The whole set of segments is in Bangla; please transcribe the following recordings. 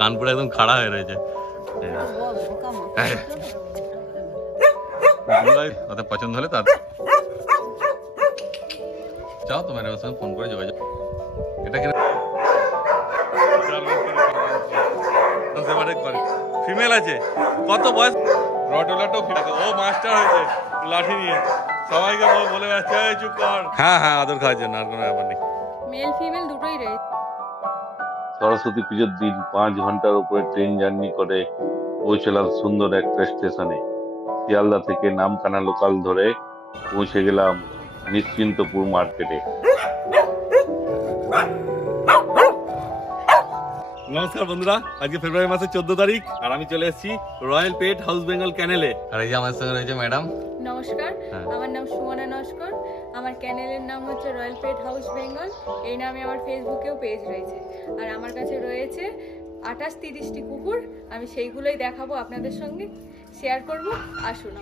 কানপুরে একদম খাড়া হয়ে রয়েছে। ওদের পছন্দ হলে তাদের যাও তোমার সঙ্গে ফোন করে যোগাযোগ। এটা ফিমেল আছে, কত বয়স? রটলাটো ও মাস্টার হয়েছে লাঠি নিয়ে, সবাইকে বলে বেড়াচ্ছে চুপ কর। হ্যাঁ হ্যাঁ, আদর খাওয়ার জন্য, আর কোনো ব্যাপার নেই। মেল ফিমেল দুটোই রয়েছে। সরস্বতী পুজোর দিন 5 ঘন্টার উপরে ট্রেন জার্নি করে পৌঁছলাম সুন্দর একটা স্টেশনে। শিয়ালদা থেকে নামখানা লোকাল ধরে পৌঁছে গেলাম নিশ্চিন্তপুর মার্কেটে। নমস্কার বন্ধুরা, আজকে ফেব্রুয়ারি মাসের 14 তারিখ আর আমি চলে এসেছি রয়্যাল পেট হাউস বেঙ্গল ক্যানেলে। আর এই যে আমার সঙ্গে রয়েছে ম্যাডাম। নমস্কার, আমার নাম সুমনা নস্কর, আমার ক্যানেলের নাম হচ্ছে রয়্যাল পেট হাউস বেঙ্গল। এই নামে আমার ফেসবুকেও পেজ রয়েছে। আর আমার কাছে রয়েছে 28-30টি কুকুর, আমি সেইগুলোই দেখাবো আপনাদের সঙ্গে, শেয়ার করব। আসুন।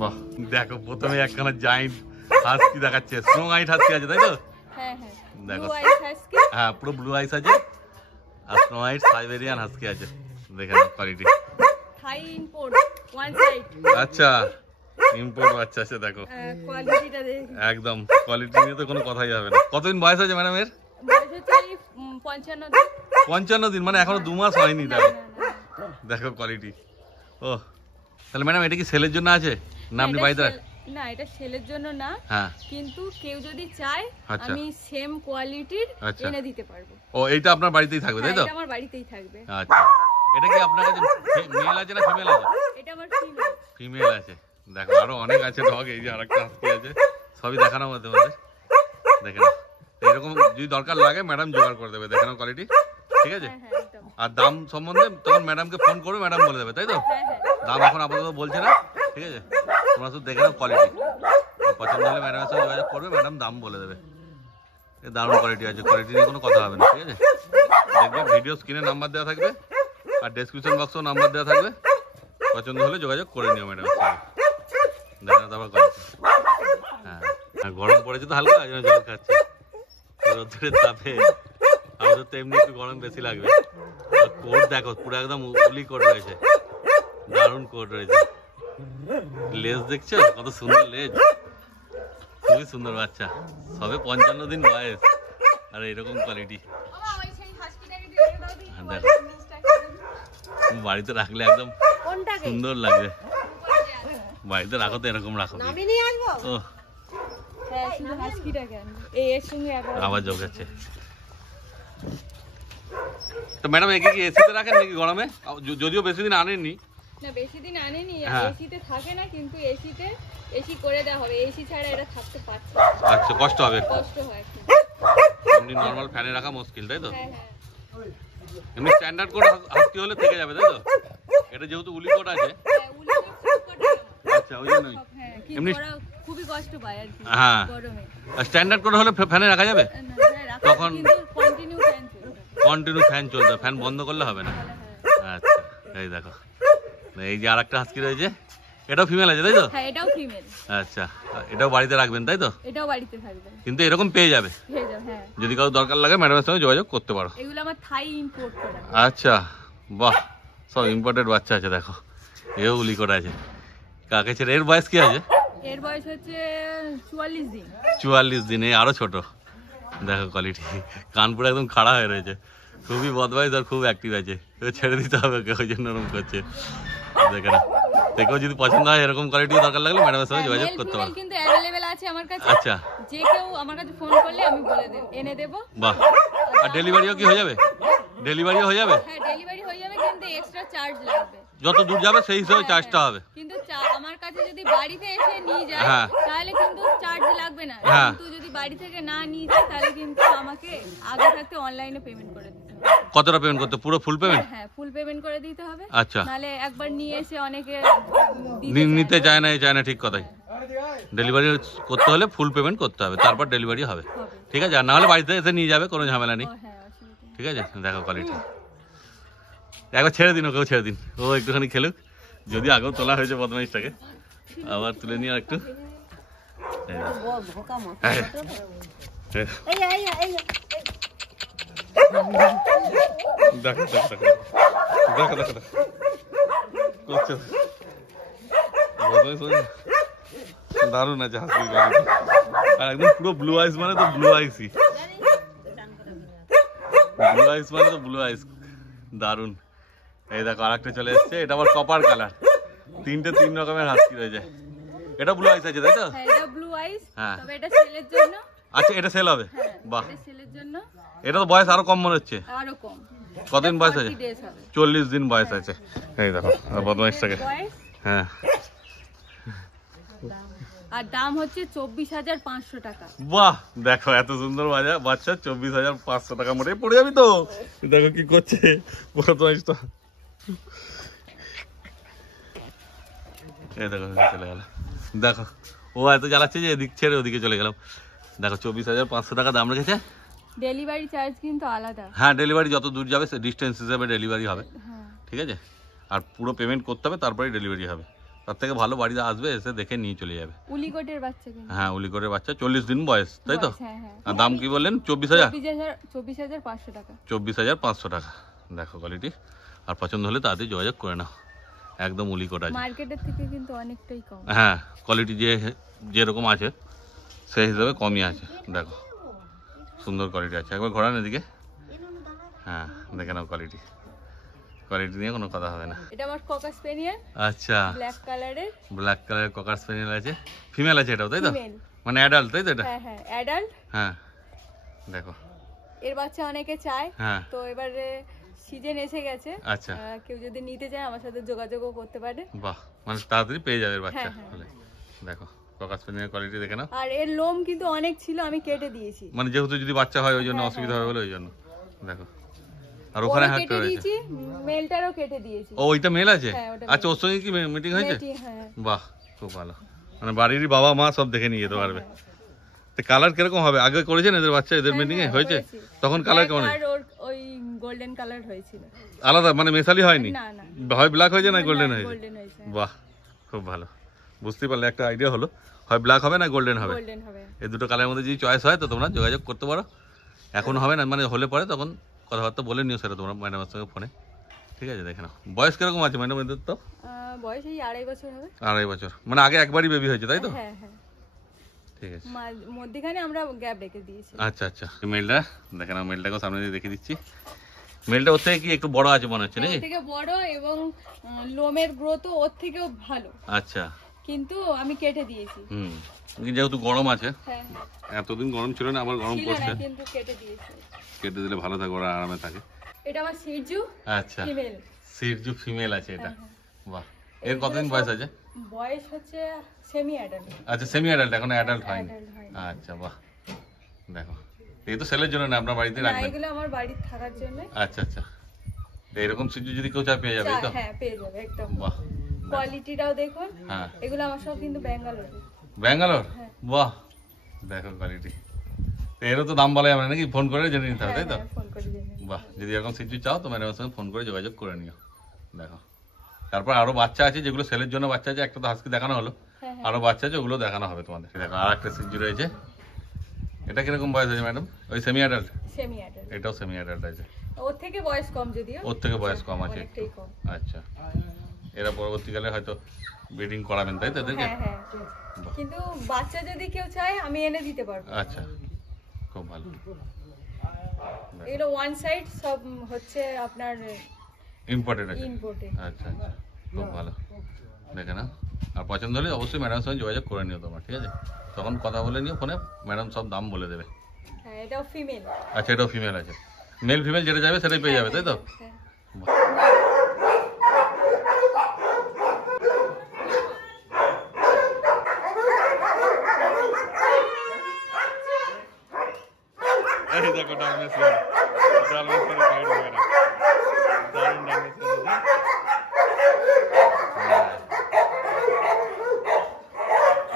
বাহ, দেখো প্রথমে একখানা জায়ান্ট হাস্কি দেখাচ্ছে, স্নো আইট হাস্কি আছে তাই তো? হ্যাঁ হ্যাঁ, দেখো হ্যাঁ পুরো ব্লু আইস আছে আর স্নো আইট সাইবেরিয়ান হাস্কি আছে। দেখেন কোয়ালিটি, থাই ইম্পোর্ট ওয়ান সাইড। আচ্ছা, ইম্পোর্ট বাচ্চা আছে, দেখো কোয়ালিটিটা দেখো, একদম কোয়ালিটি নিয়ে তো কোনো কথাই হবে না। কতদিন বয়স আছে ম্যাডাম এর? বয়স হচ্ছে 55 দিন। 55 দিন মানে এখনো 2 মাস হয়নি। দেখো দেখো কোয়ালিটি। ও তাহলে ম্যাডাম এটা কি সেলের জন্য আছে না আপনি বাড়িতে? না, এটা সেলের জন্য না, কিন্তু কেউ যদি চায় আমি সেম কোয়ালিটির এনে দিতে পারবো। ও এইটা আপনার বাড়িতেই থাকবে তাই তো? এটা আমার বাড়িতেই থাকবে। আচ্ছা, এটা কি আপনার কাছে মেল আছে না ফিমেল আছে? এটা আমার ফিমেল। ফিমেল আছে, দেখো আরো অনেক আছে ডগ। এই যে আরেকটা হাস্কি আছে, সবই দেখানো হতে পারে। দেখেন এরকম যদি দরকার লাগে ম্যাডাম জোগাড় করে দেবে। দেখানো কোয়ালিটি, ঠিক আছে? আর দাম সম্বন্ধে তখন ম্যাডামকে ফোন করবে, ম্যাডাম বলে দেবে তাই তো? দাম এখন আপাতত বলছে না, ঠিক আছে? তোমরা শুধু দেখে নাও কোয়ালিটি, পছন্দ হলে ম্যাডামের সঙ্গে যোগাযোগ করবে, ম্যাডাম দাম বলে দেবে। দারুণ কোয়ালিটি আছে, কোয়ালিটি নিয়ে কোনো কথা হবে না, ঠিক আছে? দেখবে ভিডিও স্ক্রিনে নাম্বার দেওয়া থাকবে আর ডেসক্রিপশন বক্সেও নাম্বার দেওয়া থাকবে, পছন্দ হলে যোগাযোগ করে নিও ম্যাডামের সঙ্গে। দেখো তারপর কোয়ালিটি। হ্যাঁ, গরম পড়েছে তো হালকা, জল খাচ্ছে রোদ্রের তাপে। আমাদের তো এমনি একটু গরম বেশি লাগবে। কোট দেখো পুরো একদম উলি কোট রয়েছে, দারুণ কোট রয়েছে। লেজ দেখছো কত সুন্দর লেজ, খুবই সুন্দর বাচ্চা, সবে 55 দিন বয়স আর এরকম কোয়ালিটি। বাড়িতে রাখলে একদম সুন্দর লাগবে। বাড়িতে রাখো তো এরকম রাখো। আবার জোগাচ্ছে। তো ম্যাডাম একে কি এসিতে রাখেন নাকি গরমে? যদিও বেশি দিন আনেননি। না, বেশি দিন আনেনি, এসিতে থাকে না, কিন্তু এসিতে এসি করে দেওয়া হবে, এসি ছাড়া এটা থাকতে পারছে। আচ্ছা, কষ্ট হবে, কষ্ট হয়। এমনি নরমাল ফ্যানে রাখা মুশকিল তাই তো? হ্যাঁ হ্যাঁ, এমনি স্ট্যান্ডার্ড কোড হাস্কি হলে থেকে যাবে তাই তো? এটা যেহেতু উলি কোড আছে, আচ্ছা ওই জন্যই এমনি খুবই কষ্ট পায় আর কি গরমে। স্ট্যান্ডার্ড কোড হলে ফ্যানে রাখা যাবে, তখন কন্টিনিউ ফ্যান চলবে, ফ্যান বন্ধ করলে হবে না। আচ্ছা, এই দেখো এই যে আরেকটা হাস্কি রয়েছে, এটাও ফিমেল আছে তাই তো? হ্যাঁ, এটাও ফিমেল। আচ্ছা, এটাও বাড়িতে রাখবেন তাই তো? এটাও বাড়িতে থাকবে, কিন্তু এরকম পেয়ে যাবে। হ্যাঁ, যদি কারো দরকার লাগে ম্যাডামের সঙ্গে যোগাযোগ করতে পারো। এগুলো আমার থাই ইম্পোর্ট করা। আচ্ছা, বাহ, সব ইম্পোর্টেড বাচ্চা আছে। দেখো এও উলি করা আছে। কাকে ছেড়ে এর বয়স কি আছে? এর বয়স হচ্ছে 44 দিন। 44 দিন, এই আরো ছোট। দেখো কোয়ালিটি, কানপুরে একদম খাড়া হয়ে রয়েছে, খুবই বদমাইশ আর খুব অ্যাক্টিভ আছে। ছেড়ে দিতে হবে, ওই জন্য ওরকম করছে। দেখে না, দেখো যদি পছন্দ হয় এরকম কোয়ালিটি দরকার লাগলে ম্যাডামের সঙ্গে যোগাযোগ করতে পারো, কিন্তু अवेलेबल আছে আমার কাছে। আচ্ছা, যে কেউ আমার কাছে ফোন করলে আমি বলে দেব, এনে দেব। বাহ, আর ডেলিভারিও কি হয়ে যাবে? ডেলিভারিও হয়ে যাবে? হ্যাঁ, ডেলিভারি হয়ে যাবে, কিন্তু এক্সট্রা চার্জ লাগবে। যত দূর যাবে সেই হিসাবে চার্জটা হবে, কিন্তু আমার কাছে যদি বাড়িতে এসে নিয়ে যায় তাহলে কিন্তু চার্জ লাগবে না, কিন্তু যদি বাড়ি থেকে না নিয়ে যায় তাহলে কিন্তু আমাকে আগে থাকতে অনলাইনে পেমেন্ট করে দিতে হবে। কতটা পেমেন্ট করতে? পুরো ফুল পেমেন্ট? হ্যাঁ, ফুল পেমেন্ট করে দিতে হবে। আচ্ছা, নালে একবার নিয়ে এসে অনেকে নিতে চায় না, ঠিক কথাই। ডেলিভারি করতে হলে ফুল পেমেন্ট করতে হবে, তারপর ডেলিভারি হবে, ঠিক আছে? আর না হলে বাড়িতে এসে নিয়ে যাবে, কোনো ঝামেলা নেই, ঠিক আছে? দেখো কোয়ালিটি, একবার ছেড়ে দিন, ওকেও ছেড়ে দিন, ও একটুখানি খেলুক। যদি আগেও তোলা হয়েছে বদমাইশটাকে, আবার তুলে নিয়ে একটু। দেখো দেখো দেখো দেখো করছে, দারুণ আছে হাসি। আর একদম পুরো ব্লু আইস মানে তো ব্লু আইসই, ব্লু আইস মানে তো ব্লু আইস, দারুণ। এই দেখো আর একটা চলে এসছে, এটা আবার কপার কালার, তিন রকমের হাসি রয়েছে। এটা ব্লু আইস আছে তাই তো? হ্যাঁ এটা ব্লু আইস, তবে এটা সেলের জন্য। আচ্ছা এটা সেল হবে? বাহ, এটা সেলের জন্য। এটা তো বয়স আরো কম মনে হচ্ছে। আরো কম। কতদিন বয়স আছে? 40 দিন বয়স আছে। এই দেখো বদমাইশটাকে। হ্যাঁ, আর দাম হচ্ছে 24,500 টাকা। বাহ, দেখো এত সুন্দর বাচ্চা 24,500 টাকা মোটে পড়ে যাবি তো। দেখো কি করছে বদমাইশটা। এই দেখো চলে গেল, দেখো ও এত জ্বালাচ্ছে যে এদিক ছেড়ে ওদিকে চলে গেলাম। দেখো 24,500 টাকা দাম রেখেছে। ডেলিভারি চার্জ কিন্তু আলাদা। হ্যাঁ, ডেলিভারি যত দূর যাবে সে ডিস্টেন্স হিসেবে ডেলিভারি হবে। ঠিক আছে, আর পুরো পেমেন্ট করতে হবে, তারপরে ডেলিভারি হবে। তার থেকে ভালো বাড়িতে আসবে, এসে দেখে নিয়ে চলে যাবে। উলিকটের বাচ্চা কিন্তু। হ্যাঁ, উলিকটের বাচ্চা, 40 দিন বয়স তাই তো? আর দাম কি বললেন? 24,500 টাকা। 24,500 টাকা। দেখো কোয়ালিটি, আর পছন্দ হলে তাড়াতাড়ি যোগাযোগ করে নাও। একদম উলিকট আছে, মার্কেটের থেকে কিন্তু অনেকটাই কম। হ্যাঁ, কোয়ালিটি যেরকম আছে সেই হিসাবে কমই আছে। দেখো সুন্দর কোয়ালিটি আছে, একবার ঘোরান এদিকে। হ্যাঁ, দেখে নাও কোয়ালিটি, কোয়ালিটি নিয়ে কোনো কথা হবে না। এটা আমার ককার স্পেনিয়াল। আচ্ছা, ব্ল্যাক কালারের। ব্ল্যাক কালারের ককার স্পেনিয়াল আছে, ফিমেল আছে এটাও তাই তো? মানে অ্যাডাল্ট তাই তো এটা? হ্যাঁ হ্যাঁ অ্যাডাল্ট। হ্যাঁ দেখো, এর বাচ্চা অনেকে চায়। হ্যাঁ, তো এবারে সিজন এসে গেছে। আচ্ছা, কেউ যদি নিতে চায় আমার সাথে যোগাযোগও করতে পারে। বাহ, মানে তাড়াতাড়ি পেয়ে যাবে বাচ্চা হলে। দেখো ককার স্পেনিয়াল কোয়ালিটি দেখে নাও। আর এর লোম কিন্তু অনেক ছিল, আমি কেটে দিয়েছি। মানে যেহেতু যদি বাচ্চা হয় ওই জন্য অসুবিধা হবে বলে ওই জন্য। দেখো, আর ওখানে কেটে দিয়েছি, মেলটারও কেটে দিয়েছি। ও ওইটা মেল আছে? আচ্ছা, ওর সঙ্গে কি মিটিং হয়েছে? বাহ, খুব ভালো, মানে বাড়িরই বাবা মা সব দেখে নিয়ে যেতে পারবে। তো কালার কিরকম হবে? আগে করেছেন এদের বাচ্চা, এদের মিটিং এ হয়েছে তখন কালার কেমন? ওই গোল্ডেন কালার হয়েছিল। আলাদা মানে মেশালি হয়নি? না না, হয় ব্ল্যাক হয়েছে না গোল্ডেন হয়েছে? বাহ, খুব ভালো, বুঝতে পারলে একটা আইডিয়া হলো। হয় ব্ল্যাক হবে না গোল্ডেন হবে, এই দুটো কালারের মধ্যে যদি চয়েস হয় তো তোমরা যোগাযোগ করতে পারো। এখন হবে না, মানে হলে পরে তখন কথাবার্তা বলে নিও সেটা তোমরা ম্যাডামের সঙ্গে ফোনে। ঠিক আছে, দেখে নাও। বয়স কিরকম আছে ম্যাডাম এদের? তো বয়স এই 2.5 বছর হবে। 2.5 বছর, মানে আগে একবারই বেবি হয়েছে তাই তো? হ্যাঁ হ্যাঁ, ঠিক আছে, মধ্যখানে আমরা গ্যাপ রেখে দিয়েছি। আচ্ছা আচ্ছা, মেলটা দেখে নাও, মেলটাকেও সামনে দিয়ে দেখে দিচ্ছি। মেলটা ওর থেকে কি একটু বড় আছে মনে হচ্ছে নাকি? ওর থেকে বড়, এবং লোমের গ্রোথও ওর থেকেও ভালো। আচ্ছা, কিন্তু আমি কেটে দিয়েছি। যেহেতু গরম আছে। হ্যাঁ, এতদিন গরম ছিল না, আবার গরম পড়ছে, কিন্তু কেটে দিয়েছি। কেটে দিলে ভালো থাকে, ওরা আরামে থাকে। এটা আমার সিরজু। আচ্ছা, ফিমেল। সিরজু ফিমেল আছে এটা। বাহ, এর কতদিন বয়স আছে? বয়স হচ্ছে সেমি অ্যাডাল্ট। আচ্ছা, সেমি অ্যাডাল্ট, এখন অ্যাডাল্ট হয়নি। আচ্ছা, বাহ, দেখো এই তো সেলের জন্য না, আপনার বাড়িতে রাখবেন? এগুলো আমার বাড়িতে থাকার জন্য। আচ্ছা আচ্ছা, এরকম সিরজু যদি কেউ চায় পেয়ে যাবে তো? হ্যাঁ, পেয়ে যাবে একদম। বাহ, কোয়ালিটিটাও দেখুন। হ্যাঁ, এগুলো আমার সব কিন্তু ব্যাঙ্গালোর। ব্যাঙ্গালোর? বাহ, দেখো কোয়ালিটি। এরও তো দাম বলা যাবে নাকি? ফোন করে জেনে নিতে হবে তাই তো? বাহ, যদি এরকম সিরজু চাও তো ম্যাডামের সঙ্গে ফোন করে যোগাযোগ করে নিও। দেখো, তারপর আরো বাচ্চা আছে যেগুলো সেলের জন্য বাচ্চা আছে, একটা তো হাসকি দেখানো হলো, আরো বাচ্চা আছে ওগুলো দেখানো হবে তোমাদের। দেখো আর একটা সিরজু রয়েছে, এটা কিরকম বয়স আছে ম্যাডাম? ওই সেমি অ্যাডাল্ট? Semi adult. এটাও সেমি অ্যাডাল্ট আছে। ওর থেকে বয়স কম যদিও। ওর থেকে বয়স কম আছে একটু। আচ্ছা, এরা পরবর্তীকালে হয়তো ব্রিডিং করাবেন তাই তো এদেরকে? হ্যাঁ, কিন্তু বাচ্চা যদি কেউ চায় আমি এনে দিতে পারবো। আচ্ছা, খুব ভালো। এগুলো ওয়ান সাইড সব হচ্ছে আপনার ইম্পোর্টেড আছে? ইম্পোর্টেড। আচ্ছা আচ্ছা, খুব ভালো। দেখে না, আর পছন্দ হলে অবশ্যই ম্যাডামের সঙ্গে যোগাযোগ করে নিও তোমার, ঠিক আছে? তখন কথা বলে নিও ফোনে, ম্যাডাম সব দাম বলে দেবে। হ্যাঁ, এটাও ফিমেল। আচ্ছা, এটাও ফিমেল আছে, মেল ফিমেল যেটা যাবে সেটাই পেয়ে যাবে তাই তো? এই দেখো ডালমেশিয়ান, ডালমেশিয়ানের গাইড वगैरह, দারুণ ডালমেশিয়ান আছে।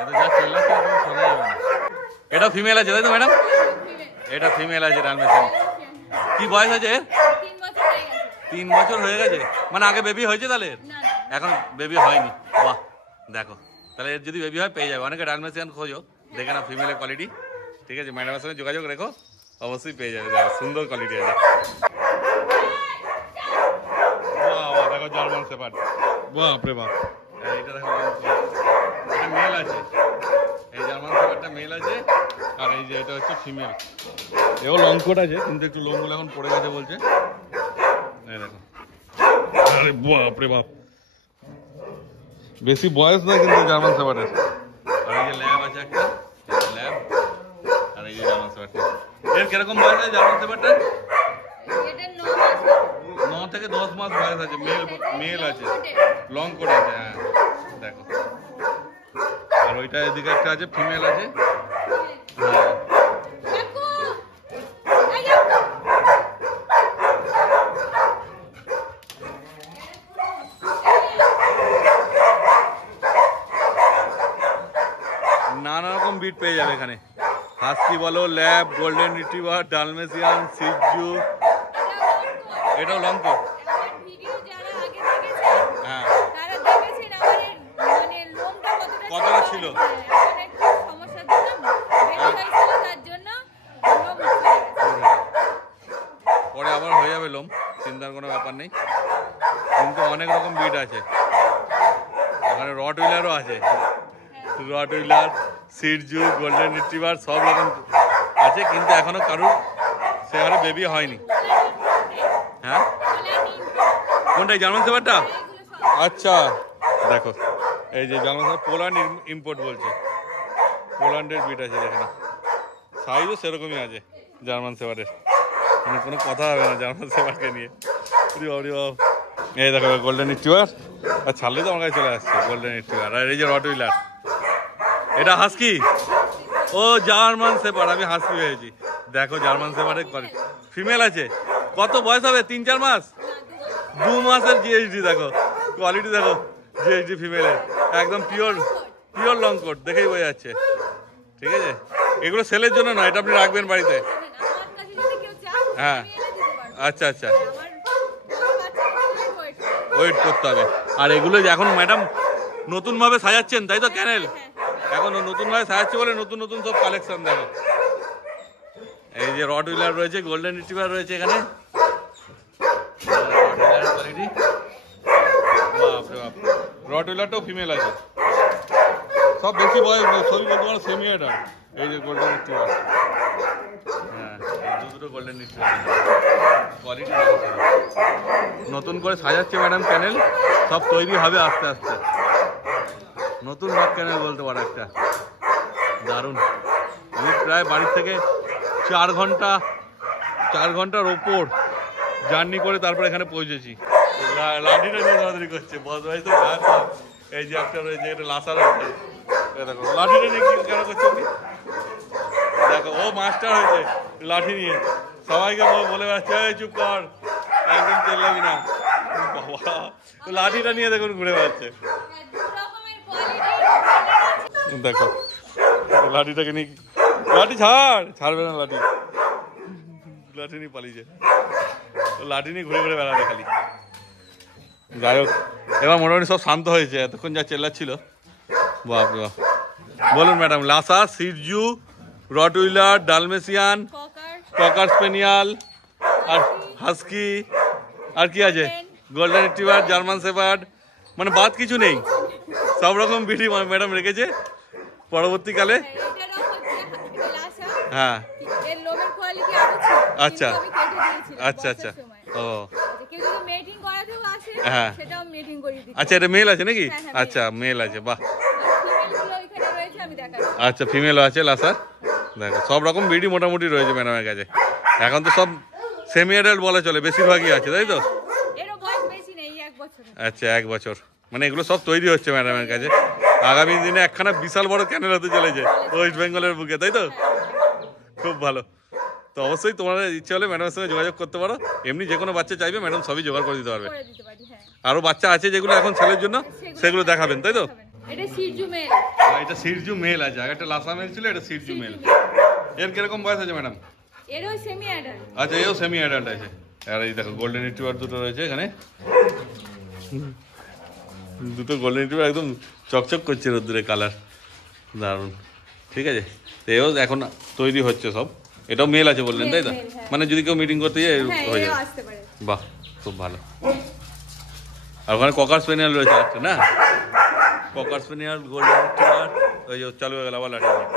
এটা যা চলছে এখন শোনা যাবে না। এটা ফিমেল আছে তাই তো ম্যাডাম? এটা ফিমেল আছে ডালমেশিয়ান। কি বয়স আছে এর? 3 বছর হয়ে গেছে। 3 বছর হয়ে গেছে, মানে আগে বেবি হয়েছে তাহলে? এখন বেবি হয়নি। বাহ, দেখো তাহলে এর যদি বেবি হয় পেয়ে যাবে। অনেকে ডালমেশিয়ান খোঁজো, দেখে না ফিমেলের কোয়ালিটি। ঠিক আছে, ম্যাডামের সঙ্গে যোগাযোগ রেখো, অবশ্যই পেয়ে যাবে। দেখো সুন্দর কোয়ালিটি আছে। বাহ, সেপার। বাপরে বাপ, এইটা দেখো এটা মেল আছে, এই জার্মান সেপারটা মেল আছে, আর এই যে এটা হচ্ছে ফিমেল। এও লং কোট আছে কিন্তু একটু লোমগুলো এখন পড়ে গেছে বলছে। এই দেখো, আরে বাপরে বাপ, বেশি বয়স না কিন্তু জার্মান সেপারের। আর এই যে ল্যাব আছে একটা, ল্যাব, আর এই যে জার্মান সেপারটা। এর কিরকম বয়স আছে জার্মান সেপারটা? এটা 9 মাস। 9 থেকে 10 মাস বয়স আছে। মেল আছে, লং কোট আছে। হ্যাঁ দেখো, আর ওইটা এদিকে একটা আছে, ফিমেল আছে। হ্যাঁ কাকু এই যাও। নানা রকম বিট পেয়ে যাবে এখানে। হাস্কি বলো, ল্যাব, গোল্ডেন রিট্রিভার, ডালমেসিয়ান, সিজু, এটাও লং কোট। আমার ভিডিও যারা আগে দেখেছেন হ্যাঁ, তারা দেখেছেন আমার মানে লোমটা কতটা ছিল। এখন একটু সমস্যার জন্য বেশি হয়েছিল, তার জন্য লোম উঠে গেছে। পরে আবার হয়ে যাবে লোম, চিন্তার কোনো ব্যাপার নেই। কিন্তু অনেক রকম বিট আছে ওখানে, রট হুইলারও আছে, রট হুইলার, সিরজু, গোল্ডেন রিট্রিভার সব রকম আছে, কিন্তু এখনো কারুর সেখানে বেবি হয়নি। হ্যাঁ, কোনটাই জার্মান সেপারটা? আচ্ছা দেখো, এই যে জার্মান সেপার পোল্যান্ড ইম্পোর্ট বলছে, পোল্যান্ডের বিট আছে এখানে, সাইজও সেরকমই আছে জার্মান সেপারের, মানে কোনো কথা হবে না জার্মান সেপারকে নিয়ে। এই দেখো গোল্ডেন রিট্রিভার, আর ছাড়লে তো আমার কাছে চলে আসছে গোল্ডেন রিট্রিভার। আর এই যে রট হুইলার, এটা হাস্কি, ও জার্মান সেপার, আমি হাস্কি পেয়েছি। দেখো জার্মান সেপারের ফিমেল আছে, কত বয়স হবে? 3-4 মাস, 2 মাসের জিএইচডি। দেখো কোয়ালিটি, দেখো জিএইচডি ফিমেলের, একদম পিওর লং কোট, দেখেই বোঝা যাচ্ছে। ঠিক আছে, এগুলো সেলের জন্য নয়, এটা আপনি রাখবেন বাড়িতে। আমার কাছে যদি কেউ চায় হ্যাঁ, আমি এনে দিতে পারবো। আচ্ছা আচ্ছা, আমার বাচ্চাদের ওয়েট ওয়েট করতে হবে। আর এগুলো যে এখন ম্যাডাম নতুন ভাবে সাজাচ্ছেন তাই তো ক্যানেল, এখন নতুন ভাবে সাজাচ্ছে বলে নতুন নতুন সব কালেকশন। দেখো এই যে রট হুইলার রয়েছে, গোল্ডেন রিট্রিভার রয়েছে এখানে, রট হুইলারটাও ফিমেল আছে, সব বেশি বয়স সবই বলতে পারো সেমি অ্যাডাল্ট। এই যে গোল্ডেন রিট্রিভার, হ্যাঁ এই দুটো গোল্ডেন রিট্রিভার, কোয়ালিটি নতুন করে সাজাচ্ছে ম্যাডাম ক্যানেল, সব তৈরি হবে আস্তে আস্তে, নতুন রক ক্যানেল বলতে পারো একটা, দারুণ। আমি প্রায় বাড়ির থেকে 4 ঘন্টার ওপর জার্নি করে তারপর এখানে পৌঁছেছি। লাঠিটা নিয়ে ধরাধরি করছে বদমাইশ তো। এই যে একটা রয়েছে, এটা লাসা রয়েছে, দেখো লাঠিটা নিয়ে কি কেন করছে আপনি? দেখো ও মাস্টার হয়েছে লাঠি নিয়ে, সবাইকে বলে বেড়াচ্ছে চুপ কর, একদম চেল্লাবি না। বাবা, লাঠিটা নিয়ে দেখুন ঘুরে বেড়াচ্ছে। দেখো লাঠিটাকে নিয়ে, লাঠি ছাড়বে না, লাঠি নিয়ে পালিয়েছে, লাঠি নিয়ে ঘুরে ঘুরে বেড়াবে খালি। যাই হোক, এবার মোটামুটি সব শান্ত হয়েছে, এতক্ষণ যা চেল্লাচ্ছিল। বাপরে বাপ, বলুন ম্যাডাম। লাসা, সিরজু, রট হুইলার, ডালমেসিয়ান, ককার স্পেনিয়াল, আর হাস্কি, আর কি আছে, গোল্ডেন রিট্রিভার, জার্মান শেপার্ড, মানে বাদ কিছু নেই, সব রকম বিড়ি ম্যাডাম রেখেছে পরবর্তীকালে। হ্যাঁ আচ্ছা আচ্ছা আচ্ছা, ও হ্যাঁ আচ্ছা, এটা মেল আছে নাকি? আচ্ছা মেল আছে, বাহ। আচ্ছা ফিমেলও আছে লাসার। দেখো সব রকম বিডি মোটামুটি রয়েছে ম্যাডামের কাছে। এখন তো সব সেমি অ্যাডাল্ট বলা চলে, বেশিরভাগই আছে তাই তো? আচ্ছা 1 বছর, মানে এগুলো সব তৈরি হচ্ছে ম্যাডামের কাছে। আগামী দিনে একখানা বিশাল বড় ক্যানেল হতে চলেছে ওয়েস্ট বেঙ্গলের বুকে, তাই তো? খুব ভালো। তো অবশ্যই তোমাদের ইচ্ছে হলে ম্যাডামের সঙ্গে যোগাযোগ করতে পারো। এমনি যে কোনো বাচ্চা চাইবে ম্যাডাম সবই জোগাড় করে দিতে পারবে। আরও বাচ্চা আছে যেগুলো এখন ছেলের জন্য, সেগুলো দেখাবেন তাই তো? এটা সিরজু মেল। এটা সিরজু মেল আছে, একটা লাসা মেল ছিল, এটা সিরজু মেল। এর কিরকম বয়স আছে ম্যাডাম? এরও সেমি অ্যাডাল্ট। আচ্ছা এও সেমি অ্যাডাল্ট আছে। আর এই দেখো গোল্ডেন রিট্রিভার দুটো রয়েছে এখানে, দুটো গোল্ডেন রিট্রিভার একদম চকচক করছে রোদ্দুরে, কালার দারুণ। ঠিক আছে, তো এও এখন তৈরি হচ্ছে সব। এটাও মেল আছে বললেন তাই তো? মানে যদি কেউ মিটিং করতে যায় হয়ে যাবে। বাহ, খুব ভালো। আর ওখানে ককার স্পেনিয়াল রয়েছে একটা না, ককার স্পেনিয়াল গোল্ডেন রিট্রিভার। ওই যে চালু হয়ে গেল আবার লাঠি নিয়ে।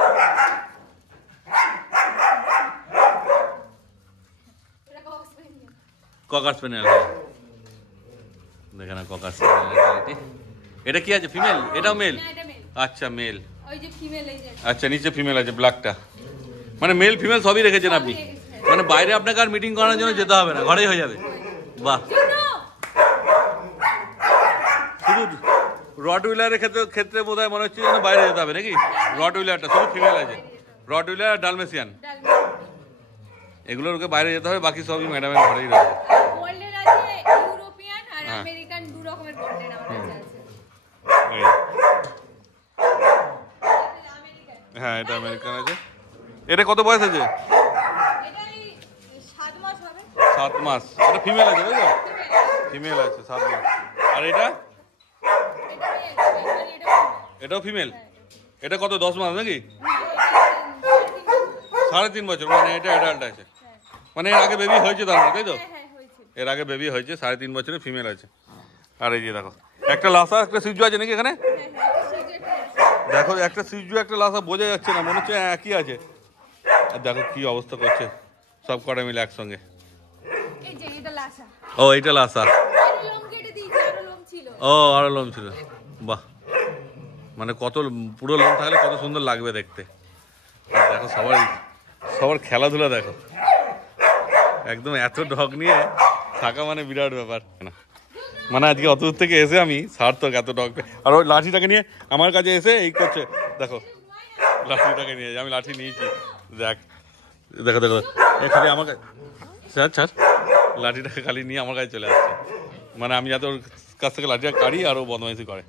ককার স্পেনিয়াল, দেখে না ককার স্পেনিয়াল। এটা কি আছে, ফিমেল? এটাও মেল? আচ্ছা মেল। আচ্ছা নিচে ফিমেল আছে ব্ল্যাকটা, মানে মেল ফিমেল সবই রেখেছেন আপনি, মানে বাইরে আপনাকে আর মিটিং করানোর জন্য যেতে হবে না, ঘরেই হয়ে যাবে। বাহ। শুধু রটউইলারের ক্ষেত্রে বোধ হয় মনে হচ্ছে যেন বাইরে যেতে হবে নাকি? রটউইলারটা শুধু ফিমেল আছে, রটউইলার আর ডালমেশিয়ান, এগুলোর ওকে বাইরে যেতে হবে, বাকি সবই ম্যাডামের ঘরেই রয়েছে। হ্যাঁ এটা আমেরিকান আছে। এটা কত বয়স আছে? 7 মাস। এটা ফিমেল আছে তাই তো? ফিমেল আছে 7 মাস। আর এটা? এটাও ফিমেল। এটা কত, 10 মাস নাকি? 3.5 বছর, মানে এটা অ্যাডাল্ট আছে, মানে এর আগে বেবি হয়েছে তার মানে, তাই তো? এর আগে বেবি হয়েছে, 3.5 বছরের ফিমেল আছে। আর এই যে দেখো একটা লাসা একটা সিজু আছে নাকি এখানে? দেখো একটা সিজু একটা লাসা বোঝা যাচ্ছে না, মনে হচ্ছে একই আছে। আর দেখো কি অবস্থা করছে সব কটা মিলে একসঙ্গে। ও এইটা লাসা। ও আরো লোম ছিল, বাহ। মানে কত পুরো লোম থাকলে কত সুন্দর লাগবে দেখতে। আর দেখো সবার খেলাধুলা দেখো, একদম এত ডগ নিয়ে থাকা মানে বিরাট ব্যাপার না। মানে আজকে অত দূর থেকে এসে আমি সার্থক, এত ডগ। আর ওই লাঠিটাকে নিয়ে আমার কাছে এসে এই করছে, দেখো লাঠিটাকে নিয়ে, আমি লাঠি নিয়েছি, দেখ দেখো দেখো খালি আমার কাছে, ছাড় লাঠিটাকে খালি নিয়ে আমার কাছে চলে আসছে, মানে আমি যাতে ওর কাছ থেকে লাঠিটা কাড়ি আর ও বদমাইশি করে।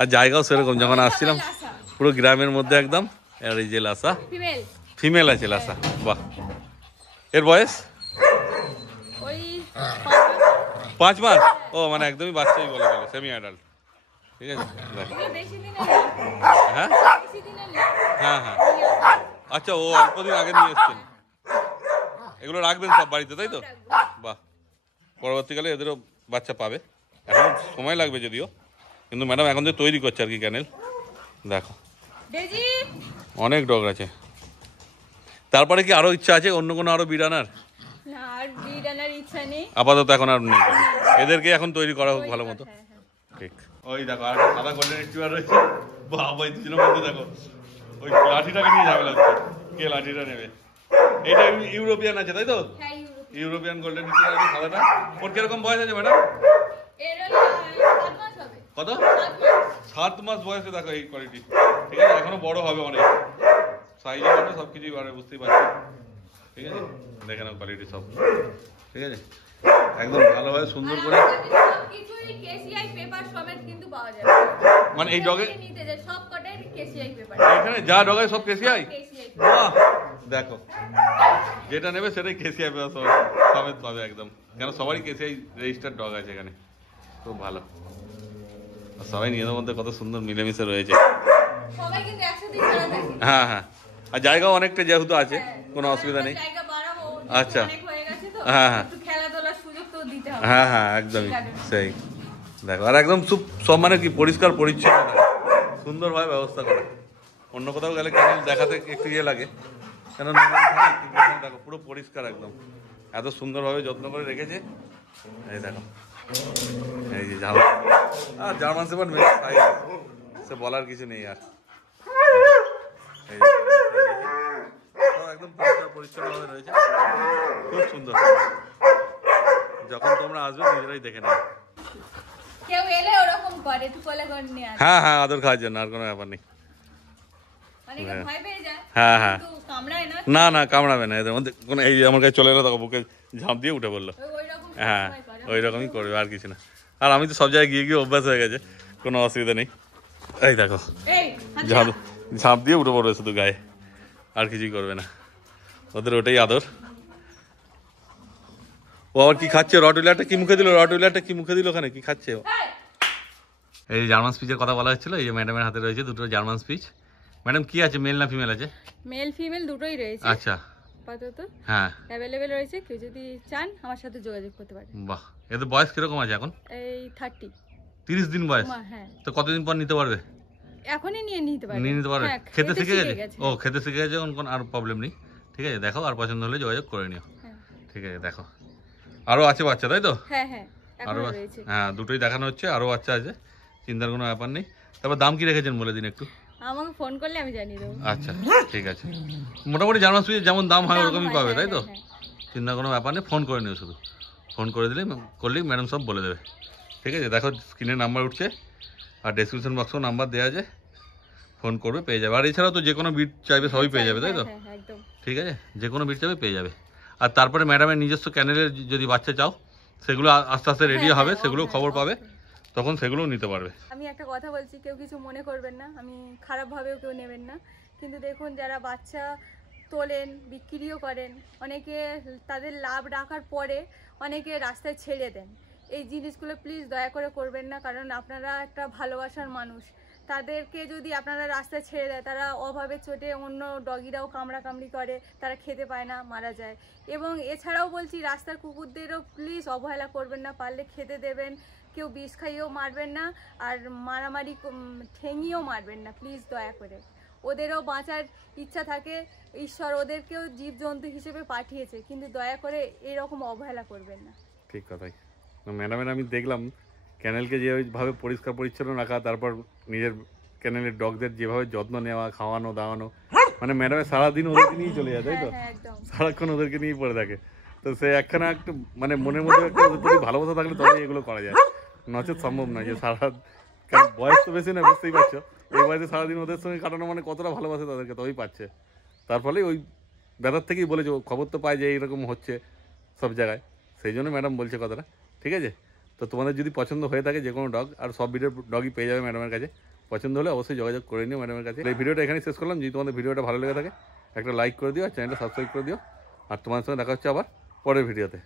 আর জায়গাও সেরকম, যখন আসছিলাম পুরো গ্রামের মধ্যে একদম। আর এই যে লাসা ফিমেল আছে, লাসা, বাহ। এর বয়স 5 মাস। ও মানে একদমই বাচ্চাই বলে গেল, সেমি অ্যাডাল্ট। ঠিক আছে, হ্যাঁ হ্যাঁ হ্যাঁ। আচ্ছা ও অল্পদিন আগে নিয়ে এসছেন, এগুলো রাখবেন সব বাড়িতে তাই তো? বাহ, পরবর্তীকালে এদেরও বাচ্চা পাবে, এখন সময় লাগবে যদিও, কিন্তু ম্যাডাম এখন যে তৈরি করছে আর কি ক্যানেল। দেখো অনেক ডগ আছে। তারপরে কি আরো ইচ্ছা আছে অন্য কোনো আরো ব্রিড আনার? আপাতত এখন আর নেই, এদেরকে এখন তৈরি করা হোক ভালো মতো। ঠিক। ওই দেখো আর সাদা গোল্ডেন রিট্রিভার রয়েছে, বাবা এই দুজনের মধ্যে দেখো ওই লাঠিটাকে নিয়ে যাবে লাগছে, কে লাঠিটা নেবে। এটা ইউরোপিয়ান আছে তাই তো? ইউরোপিয়ান গোল্ডেন রিট্রিভার আছে সাদাটা। ওর কিরকম বয়স আছে ম্যাডাম? কত? 7 মাস বয়সে দেখো এই কোয়ালিটি। ঠিক আছে, এখনো বড় হবে অনেক, সাইজে বড়, সবকিছুই বাড়বে, বুঝতেই পারছি। ঠিক আছে, দেখে নাও কোয়ালিটি সব। ঠিক আছে, একদম ভালোভাবে সুন্দর করে। মানে এই ডগে এখানে যা ডগে সব কেসিআই। বাহ, দেখো যেটা নেবে সেটাই কেসিআই পেপার সমেত পাবে একদম, কেন সবারই কেসিআই রেজিস্টার্ড ডগ আছে এখানে, খুব ভালো। সবাই নিজেদের মধ্যে কত সুন্দর মিলেমিশে রয়েছে। হ্যাঁ হ্যাঁ, আর জায়গাও অনেকটা যেহেতু আছে, কোনো অসুবিধা নেই। আচ্ছা হ্যাঁ হ্যাঁ হ্যাঁ হ্যাঁ একদমই সেই। দেখো আর একদম সব মানে কি পরিষ্কার পরিচ্ছন্ন, সুন্দরভাবে ব্যবস্থা করা। অন্য কোথাও গেলে ক্যানেল দেখাতে একটু ইয়ে লাগে, কেন দেখো পুরো পরিষ্কার একদম, এত সুন্দরভাবে যত্ন করে রেখেছে। এই দেখো এই যে জার্মান শেপার্ড মেল সাইজ, সে বলার কিছু নেই আর। একদম পরিষ্কার পরিচ্ছন্নভাবে রয়েছে, খুব সুন্দর। যখন তোমরা আসবে নিজেরাই দেখে নেবে। হ্যাঁ হ্যাঁ, আদর খাওয়ার জন্য, আর কোনো ব্যাপার নেই। হ্যাঁ হ্যাঁ, না না কামড়াবে না, এদের মধ্যে কোনো এই আমার কাছে চলে এলো তখন বুকে ঝাঁপ দিয়ে উঠে পড়লো। হ্যাঁ ওই রকমই করবে, আর কিছু না। আর আমি তো সব জায়গায় গিয়ে গিয়ে অভ্যাস হয়ে গেছে, কোনো অসুবিধা নেই। এই দেখো ঝাঁপ দিয়ে উঠে পড়বে শুধু গায়ে, আর কিছুই করবে না, ওদের ওটাই আদর। ও আবার কি খাচ্ছে? রটউইলারটা কি মুখে দিল? রটউইলারটা কি মুখে দিল? ওখানে কি খাচ্ছে? এই জার্মান স্পিচের কথা বলা হচ্ছিল, এই যে ম্যাডামের হাতে রয়েছে দুটো জার্মান স্পিচ। ম্যাডাম কি আছে, মেল না ফিমেল আছে? মেল ফিমেল দুটোই রয়েছে। আচ্ছা, আপাতত হ্যাঁ অ্যাভেলেবেল রয়েছে, কেউ যদি চান আমার সাথে যোগাযোগ করতে পারে। বাহ, এদের বয়স কিরকম আছে এখন? এই 30। 30 দিন বয়স? হ্যাঁ। তো কতদিন পর নিতে পারবে? এখনই নিয়ে নিতে পারবে। নিয়ে নিতে পারবে? হ্যাঁ, খেতে শিখে গেছে? ও খেতে শিখে গেছে, কোন আর প্রবলেম নেই। ঠিক আছে, দেখো, আর পছন্দ হলে যোগাযোগ করে নিও। হ্যাঁ। ঠিক আছে, দেখো আরো আছে বাচ্চা, তাই তো? হ্যাঁ হ্যাঁ, আরো এখনো রয়েছে। হ্যাঁ, দুটোই দেখানো হচ্ছে, আরো বাচ্চা আছে, চিন্তার কোনো ব্যাপার নেই। তারপর দাম কি রেখেছেন বলে দিন একটু। আমাকে ফোন করলে আমি জানিয়ে দেবো। আচ্ছা ঠিক আছে, মোটামুটি জার্মান সুইচের যেমন দাম হয় ওরকমই পাবে, হ্যাঁ, তাই তো? হ্যাঁ, চিন্তা কোনো ব্যাপার নেই, ফোন করে নিও, শুধু ফোন করে করলেই ম্যাডাম সব বলে দেবে। ঠিক আছে, দেখো স্ক্রিনে নাম্বার উঠছে আর ডেসক্রিপশন বক্সেও নাম্বার দেওয়া আছে, ফোন করবে, পেয়ে যাবে। আর এছাড়াও তো যে কোনো বিট চাইবে সবই পেয়ে যাবে, তাই তো? হ্যাঁ, হ্যাঁ, একদম। ঠিক আছে, যে কোনো বিট চাইবে পেয়ে যাবে। আর তারপরে ম্যাডামের নিজস্ব ক্যানেলের যদি বাচ্চা চাও, সেগুলো আস্তে আস্তে রেডি হ্যাঁ, হবে, হ্যাঁ, সেগুলো হ্যাঁ, খবর পাবে, অবশ্যই। তখন সেগুলোও নিতে পারবে। আমি একটা কথা বলছি, কেউ কিছু মনে করবেন না, আমি খারাপভাবেও কেউ নেবেন না, কিন্তু দেখুন যারা বাচ্চা তোলেন, বিক্রিও করেন, অনেকে তাদের লাভ রাখার পরে অনেকে রাস্তায় ছেড়ে দেন। এই জিনিসগুলো প্লিজ দয়া করে করবেন না, কারণ আপনারা একটা ভালোবাসার মানুষ, তাদেরকে যদি আপনারা রাস্তায় ছেড়ে দেয়, তারা অভাবে চোটে অন্য ডগিরাও কামড়াকামড়ি করে, তারা খেতে পায় না, মারা যায়। এবং এছাড়াও বলছি, রাস্তার কুকুরদেরও প্লিজ অবহেলা করবেন না, পারলে খেতে দেবেন, কেউ বিষ খাইয়েও মারবেন না, আর মারামারি ঠেঙিয়েও মারবেন না, প্লিজ দয়া করে। ওদেরও বাঁচার ইচ্ছা থাকে, ঈশ্বর ওদেরকেও জীবজন্তু হিসেবে পাঠিয়েছে, কিন্তু দয়া করে এরকম অবহেলা করবেন না। ঠিক কথাই। ম্যাডামের আমি দেখলাম ক্যানেলকে যেভাবে পরিষ্কার পরিচ্ছন্ন রাখা, তারপর নিজের ক্যানেলের ডগদের যেভাবে যত্ন নেওয়া, খাওয়ানো দাওয়ানো, মানে ম্যাডামের সারাদিন ওদেরকে নিয়েই চলে যায়, তাই তো? হ্যাঁ, একদম। সারাক্ষণ ওদেরকে নিয়েই পড়ে থাকে। তো সে একখানা একটু মানে মনের মধ্যে একটা ওদের প্রতি ভালোবাসা থাকলে তবেই এগুলো করা যায়, নচেত সম্ভব নয়। যে সারা, কারণ বয়স তো বেশি না, বুঝতেই পারছো, এই বয়সে সারাদিন ওদের সঙ্গে কাটানো মানে কতটা ভালোবাসে তাদেরকে, তবেই পাচ্ছে। তার ফলে ওই ব্যাপার থেকেই বলেছে, খবর তো পায় যে এইরকম হচ্ছে সব জায়গায়, সেই জন্য ম্যাডাম বলছে কথাটা। ঠিক আছে, তো তোমাদের যদি পছন্দ হয়ে থাকে যে কোনো ডগ, আর সব বিটের ডগই পেয়ে যাবে ম্যাডামের কাছে, পছন্দ হলে অবশ্যই যোগাযোগ করে নিও ম্যাডামের কাছে। এই ভিডিওটা এখানেই শেষ করলাম। যদি তোমাদের ভিডিওটা ভালো লেগে থাকে, একটা লাইক করে দিও, আর চ্যানেলটা সাবস্ক্রাইব করে দিও। আর তোমার সঙ্গে দেখা হচ্ছে আবার পরের ভিডিওতে।